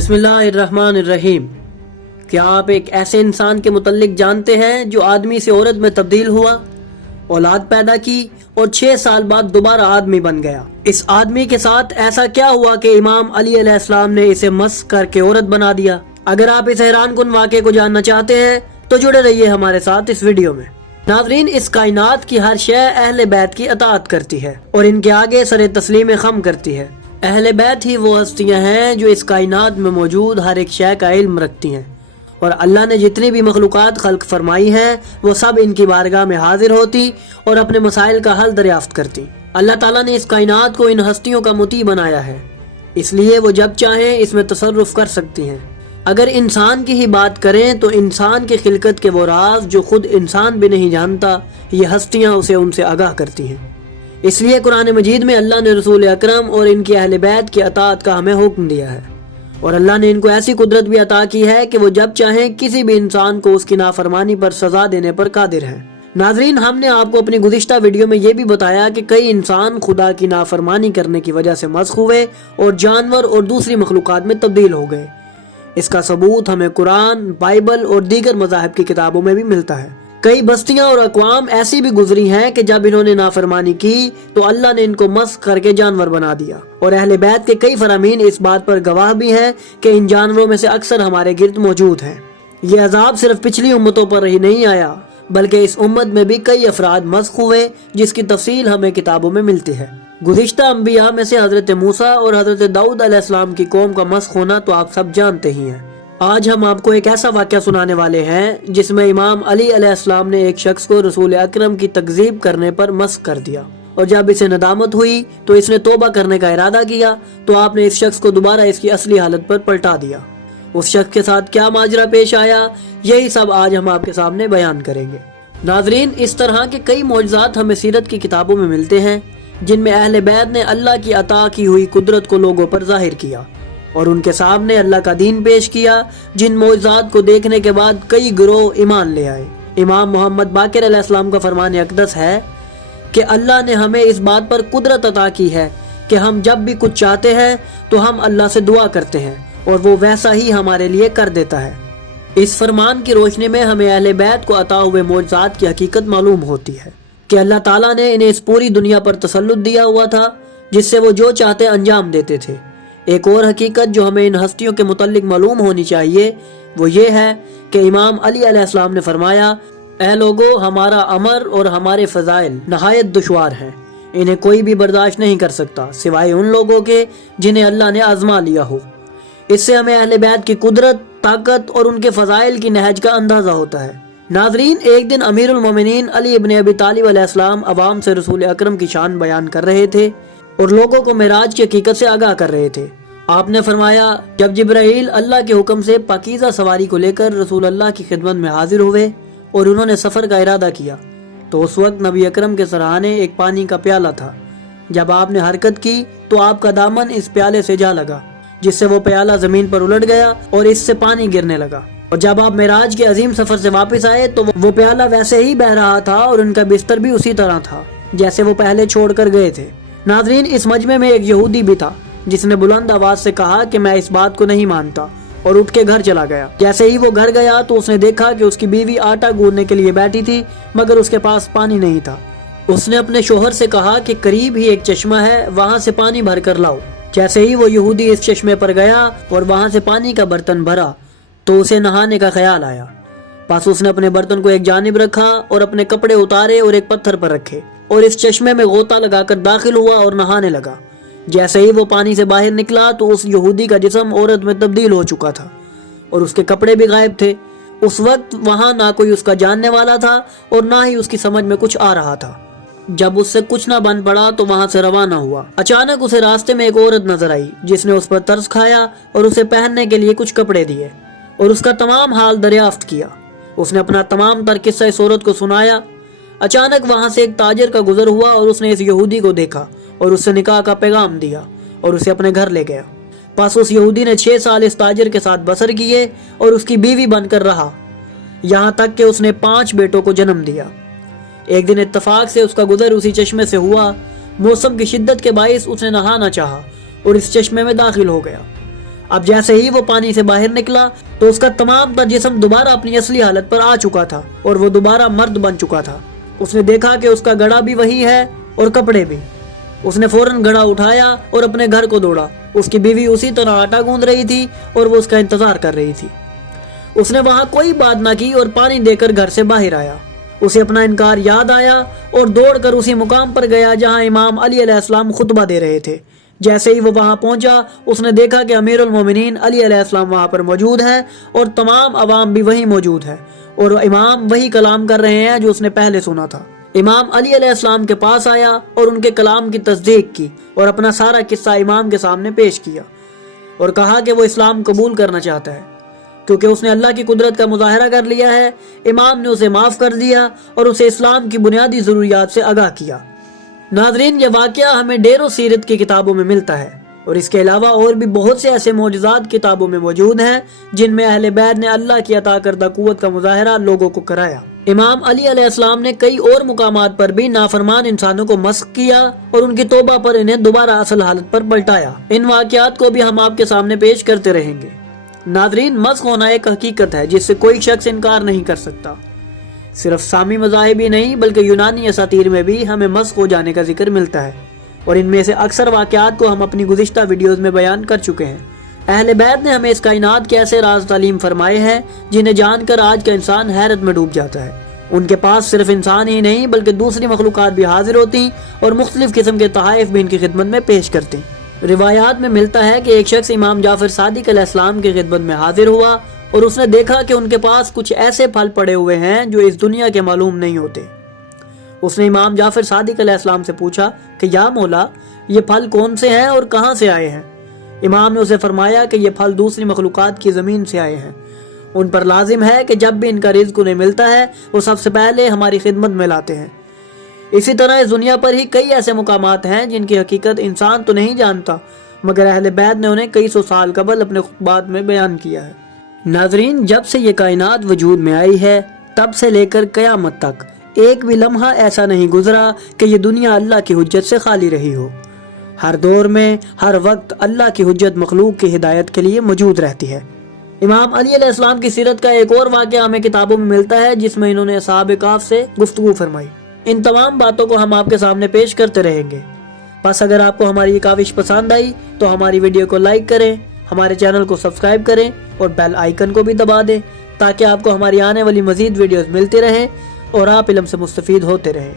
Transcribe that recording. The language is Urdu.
بسم اللہ الرحمن الرحیم۔ کیا آپ ایک ایسے انسان کے متعلق جانتے ہیں جو آدمی سے عورت میں تبدیل ہوا، اولاد پیدا کی اور 6 سال بعد دوبارہ آدمی بن گیا؟ اس آدمی کے ساتھ ایسا کیا ہوا کہ امام علی علیہ السلام نے اسے مسخ کر کے عورت بنا دیا؟ اگر آپ اس حیران کن واقعے کو جاننا چاہتے ہیں تو جڑے رہیے ہمارے ساتھ اس ویڈیو میں۔ ناظرین، اس کائنات کی ہر شے اہل بیت کی اطاعت کرتی ہے اور ان کے آگے سر تسلیم خم کرتی ہے۔ اہل بیت ہی وہ ہستیاں ہیں جو اس کائنات میں موجود ہر ایک شے کا علم رکھتی ہیں، اور اللہ نے جتنی بھی مخلوقات خلق فرمائی ہیں وہ سب ان کی بارگاہ میں حاضر ہوتی اور اپنے مسائل کا حل دریافت کرتی۔ اللہ تعالیٰ نے اس کائنات کو ان ہستیوں کا مطیع بنایا ہے، اس لیے وہ جب چاہیں اس میں تصرف کر سکتی ہیں۔ اگر انسان کی ہی بات کریں تو انسان کی خلقت کے وہ راز جو خود انسان بھی نہیں جانتا، یہ ہستیاں ان سے آگاہ کرتی ہیں۔ اس لیے قرآن مجید میں اللہ نے رسول اکرم اور ان کی اہل بیت کی اطاعت کا ہمیں حکم دیا ہے، اور اللہ نے ان کو ایسی قدرت بھی عطا کی ہے کہ وہ جب چاہیں کسی بھی انسان کو اس کی نافرمانی پر سزا دینے پر قادر ہیں۔ ناظرین، ہم نے آپ کو اپنی گزشتہ ویڈیو میں یہ بھی بتایا کہ کئی انسان خدا کی نافرمانی کرنے کی وجہ سے مسخ ہوئے اور جانور اور دوسری مخلوقات میں تبدیل ہو گئے۔ اس کا ثبوت ہمیں قرآن، بائبل اور دیگر مذاہب کی کتابوں میں بھی ملتا ہے۔ کئی بستیاں اور اقوام ایسی بھی گزری ہیں کہ جب انہوں نے نافرمانی کی تو اللہ نے ان کو مسخ کر کے جانور بنا دیا، اور اہل بیت کے کئی فرامین اس بات پر گواہ بھی ہیں کہ ان جانوروں میں سے اکثر ہمارے گرد موجود ہیں۔ یہ عذاب صرف پچھلی امتوں پر ہی نہیں آیا، بلکہ اس امت میں بھی کئی افراد مسخ ہوئے، جس کی تفصیل ہمیں کتابوں میں ملتی ہے۔ گزشتہ انبیاء میں سے حضرت موسیٰ اور حضرت داؤد علیہ السلام کی قوم کا مسخ ہونا تو آپ سب جانتے ہی ہیں۔ آج ہم آپ کو ایک ایسا واقعہ سنانے والے ہیں جس میں امام علی علیہ السلام نے ایک شخص کو رسول اکرم کی تکذیب کرنے پر مسخ کر دیا، اور جب اسے ندامت ہوئی تو اس نے توبہ کرنے کا ارادہ کیا تو آپ نے اس شخص کو دوبارہ اس کی اصلی حالت پر پلٹا دیا۔ اس شخص کے ساتھ کیا ماجرا پیش آیا، یہی سب آج ہم آپ کے سامنے بیان کریں گے۔ ناظرین، اس طرح کے کئی معجزات ہمیں سیرت کی کتابوں میں ملتے ہیں جن میں اہل بیت نے اللہ کی عطا کی ہوئی قدرت کو لوگوں پر ظاہر کیا اور ان کے سامنے اللہ کا دین پیش کیا، جن معجزات کو دیکھنے کے بعد کئی گروہ ایمان لے آئے۔ امام محمد باقر علیہ السلام کا فرمان اقدس ہے کہ اللہ نے ہمیں اس بات پر قدرت عطا کی ہے کہ ہم جب بھی کچھ چاہتے ہیں تو ہم اللہ سے دعا کرتے ہیں اور وہ ویسا ہی ہمارے لیے کر دیتا ہے۔ اس فرمان کی روشنی میں ہمیں اہل بیت کو عطا ہوئے معجزات کی حقیقت معلوم ہوتی ہے کہ اللہ تعالیٰ نے انہیں اس پوری دنیا پر تسلط دیا ہوا تھا جس سے وہ جو چاہتے انجام دیتے تھے۔ ایک اور حقیقت جو ہمیں ان ہستیوں کے متعلق معلوم ہونی چاہیے وہ یہ ہے کہ امام علی علیہ السلام نے فرمایا، اے لوگو، ہمارا امر اور ہمارے فضائل نہایت دشوار ہیں، انہیں کوئی بھی برداشت نہیں کر سکتا سوائے ان لوگوں کے جنہیں اللہ نے آزما لیا ہو۔ اس سے ہمیں اہل بیت کی قدرت، طاقت اور ان کے فضائل کی نہج کا اندازہ ہوتا ہے۔ ناظرین، ایک دن امیر المومنین علی ابن ابی طالب علیہ السلام عوام سے رسول اکرم کی شان بیان کر رہے تھے اور لوگوں کو معراج کی حقیقت سے آگاہ کر رہے تھے۔ آپ نے فرمایا، جب جبرائیل اللہ کے حکم سے پاکیزہ سواری کو لے کر رسول اللہ کی خدمت میں حاضر ہوئے اور انہوں نے سفر کا ارادہ کیا تو اس وقت نبی اکرم کے سرہانے ایک پانی کا پیالہ تھا۔ جب آپ نے حرکت کی تو آپ کا دامن اس پیالے سے جا لگا، جس سے وہ پیالہ زمین پر الٹ گیا اور اس سے پانی گرنے لگا، اور جب آپ معراج کے عظیم سفر سے واپس آئے تو وہ پیالہ ویسے ہی بہہ رہا تھا اور ان کا بستر بھی اسی طرح تھا جیسے وہ پہلے چھوڑ کر گئے تھے۔ ناظرین، اس مجمع میں ایک یہودی بھی تھا جس نے بلند آواز سے کہا کہ میں اس بات کو نہیں مانتا، اور اٹھ کے گھر چلا گیا۔ جیسے ہی وہ گھر گیا تو اس نے دیکھا کہ اس کی بیوی آٹا گوندنے کے لیے بیٹھی تھی مگر اس کے پاس پانی نہیں تھا۔ اس نے اپنے شوہر سے کہا کہ قریب ہی ایک چشمہ ہے، وہاں سے پانی بھر کر لاؤ۔ جیسے ہی وہ یہودی اس چشمے پر گیا اور وہاں سے پانی کا برتن بھرا تو اسے نہانے کا خیال آیا۔ پس اس نے اپنے برتن کو ایک جانب رکھا اور اپنے کپڑے اتارے اور ایک پتھر پر رکھے اور اس چشمے میں غوطہ لگا کر داخل ہوا اور نہانے لگا۔ جیسے ہی وہ پانی سے باہر نکلا تو اس یہودی کا جسم عورت میں تبدیل ہو چکا تھا اور اس کے کپڑے بھی غائب تھے۔ اس وقت وہاں نہ کوئی اس کا جاننے والا تھا اور نہ ہی اس کی سمجھ میں کچھ آ رہا تھا۔ جب اس سے کچھ نہ بن پڑا تو وہاں سے روانہ ہوا۔ اچانک اسے راستے میں ایک عورت نظر آئی جس نے اس پر ترس کھایا اور اسے پہننے کے لیے کچھ کپڑے دیے اور اس کا تمام حال دریافت کیا۔ اس نے اپنا تمام تر قصہ اس عورت کو سنایا۔ اچانک وہاں سے ایک تاجر کا گزر ہوا اور اس نے اس یہودی کو دیکھا اور اس سے نکاح کا پیغام دیا اور اسے اپنے گھر لے گیا۔ پس اس یہودی نے 6 سال اس تاجر کے ساتھ بسر کیے اور اس کی بیوی بن کر رہا، یہاں تک کہ اس نے 5 بیٹوں کو جنم دیا۔ ایک دن اتفاق سے اس کا گزر اسی چشمے سے ہوا۔ موسم کی شدت کے باعث اس نے نہانا چاہا اور اس چشمے میں داخل ہو گیا۔ اب جیسے ہی وہ پانی سے باہر نکلا تو اس کا تمام تر جسم دوبارہ اپنی اصلی حالت پر آ چکا تھا اور وہ دوبارہ مرد بن چکا تھا۔ اس نے دیکھا کہ اس کا گڑھا بھی وہی ہے اور کپڑے بھی۔ اس نے فوراً گڑھا اٹھایا اور اپنے گھر کو دوڑا۔ اس کی بیوی اسی طرح آٹا گوندھ رہی تھی اور وہ اس کا انتظار کر رہی تھی۔ اس نے وہاں کوئی بات نہ کی اور پانی دے کر گھر سے باہر آیا۔ اسے اپنا انکار یاد آیا اور دوڑ کر اسی مقام پر گیا جہاں امام علی علیہ السلام خطبہ دے رہے تھے۔ جیسے ہی وہ وہاں پہنچا اس نے دیکھا کہ امیر المومنین علی علیہ السلام وہاں پر موجود ہیں اور تمام عوام بھی وہیں موجود ہے اور امام وہی کلام کر رہے ہیں جو اس نے پہلے سنا تھا۔ امام علی علیہ السلام کے پاس آیا اور ان کے کلام کی تصدیق کی اور اپنا سارا قصہ امام کے سامنے پیش کیا اور کہا کہ وہ اسلام قبول کرنا چاہتا ہے کیونکہ اس نے اللہ کی قدرت کا مظاہرہ کر لیا ہے۔ امام نے اسے معاف کر دیا اور اسے اسلام کی بنیادی ضروریات سے آگاہ کیا۔ ناظرین، یہ واقعہ ہمیں ڈیروں سیرت کی کتابوں میں ملتا ہے اور اس کے علاوہ اور بھی بہت سے ایسے معجزات کتابوں میں موجود ہیں جن میں اہل بیت نے اللہ کی عطا کردہ قوت کا مظاہرہ لوگوں کو کرایا۔ امام علی علیہ السلام نے کئی اور مقامات پر بھی نافرمان انسانوں کو مسخ کیا اور ان کی توبہ پر انہیں دوبارہ اصل حالت پر پلٹایا۔ ان واقعات کو بھی ہم آپ کے سامنے پیش کرتے رہیں گے۔ ناظرین، مسخ ہونا ایک حقیقت ہے جس سے کوئی شخص انکار نہیں کر سکتا۔ صرف سامی مذاہب ہی نہیں بلکہ یونانی اساطیر میں بھی ہمیں مسخ ہو جانے کا ذکر ملتا ہے اور ان میں سے اکثر واقعات کو ہم اپنی گزشتہ ویڈیوز میں بیان کر چکے ہیں۔ اہل بیت نے ہمیں اس کائنات کے ایسے راز تعلیم فرمائے ہیں جنہیں جان کر آج کا انسان حیرت میں ڈوب جاتا ہے۔ ان کے پاس صرف انسان ہی نہیں بلکہ دوسری مخلوقات بھی حاضر ہوتی اور مختلف قسم کے تحائف بھی ان کی خدمت میں پیش کرتے۔ روایات میں ملتا ہے کہ ایک شخص امام جعفر صادق علیہ السلام کی خدمت میں حاضر ہوا اور اس نے دیکھا کہ ان کے پاس کچھ ایسے پھل پڑے ہوئے ہیں جو اس دنیا کے معلوم نہیں ہوتے۔ اس نے امام جعفر صادق علیہ السلام سے پوچھا کہ یا مولا، یہ پھل کون سے ہیں اور کہاں سے آئے ہیں؟ امام نے اسے فرمایا کہ یہ پھل دوسری مخلوقات کی زمین سے آئے ہیں۔ ان پر لازم ہے کہ جب بھی ان کا رزق انہیں ملتا ہے وہ سب سے پہلے ہماری خدمت میں لاتے ہیں۔ اسی طرح اس دنیا پر ہی کئی ایسے مقامات ہیں جن کی حقیقت انسان تو نہیں جانتا مگر اہل بیت نے انہیں کئی سو سال قبل اپنے خطبات میں بیان کیا ہے۔ ناظرین، جب سے یہ کائنات وجود میں آئی ہے تب سے لے کر قیامت تک ایک بھی لمحہ ایسا نہیں گزرا کہ یہ دنیا اللہ کی حجت سے خالی رہی ہو۔ ہر دور میں ہر وقت اللہ کی حجت مخلوق کی ہدایت کے لیے موجود رہتی ہے۔ امام علی علیہ السلام کی سیرت کا ایک اور واقعہ ہمیں کتابوں میں ملتا ہے جس میں انہوں نے اصحاب کہف سے گفتگو فرمائی۔ ان تمام باتوں کو ہم آپ کے سامنے پیش کرتے رہیں گے۔ بس اگر آپ کو ہماری یہ کاوش پسند آئی تو ہماری ویڈیو کو لائک کریں، ہمارے چینل کو سبسکرائب کریں اور بیل آئیکن کو بھی دبا دیں تاکہ آپ کو ہماری آنے والی مزید ویڈیوز ملتی رہیں اور آپ علم سے مستفید ہوتے رہیں۔